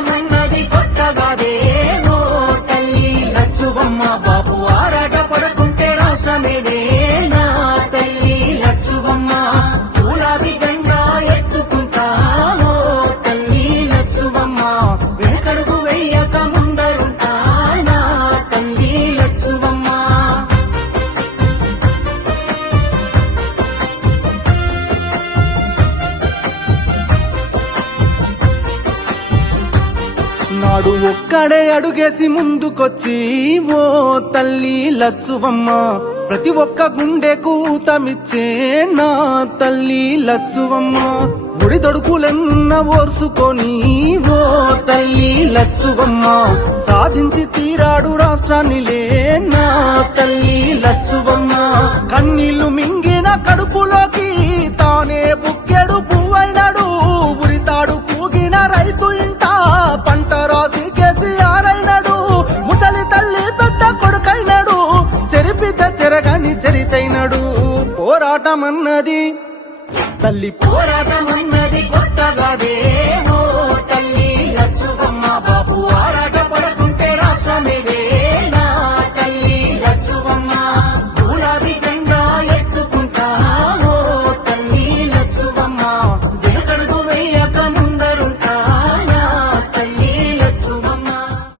ఉన్నది కొత్తగా నాడు ఒక్కడే అడుగేసి ముందుకొచ్చి ఓ తల్లి లచ్చువమ్మ ప్రతి ఒక్క గుండె కూతమిచ్చే నా తల్లి లచ్చువమ్మ ఒడిదొడుకులెన్న ఓర్చుకొని ఓ తల్లి లచ్చువమ్మ సాధించి తీరాడు రాష్ట్రాన్ని లే నా తల్లి లచ్చువమ్మ పోరగాని చరితైనడు అన్నది తల్లి పోరాటం అన్నది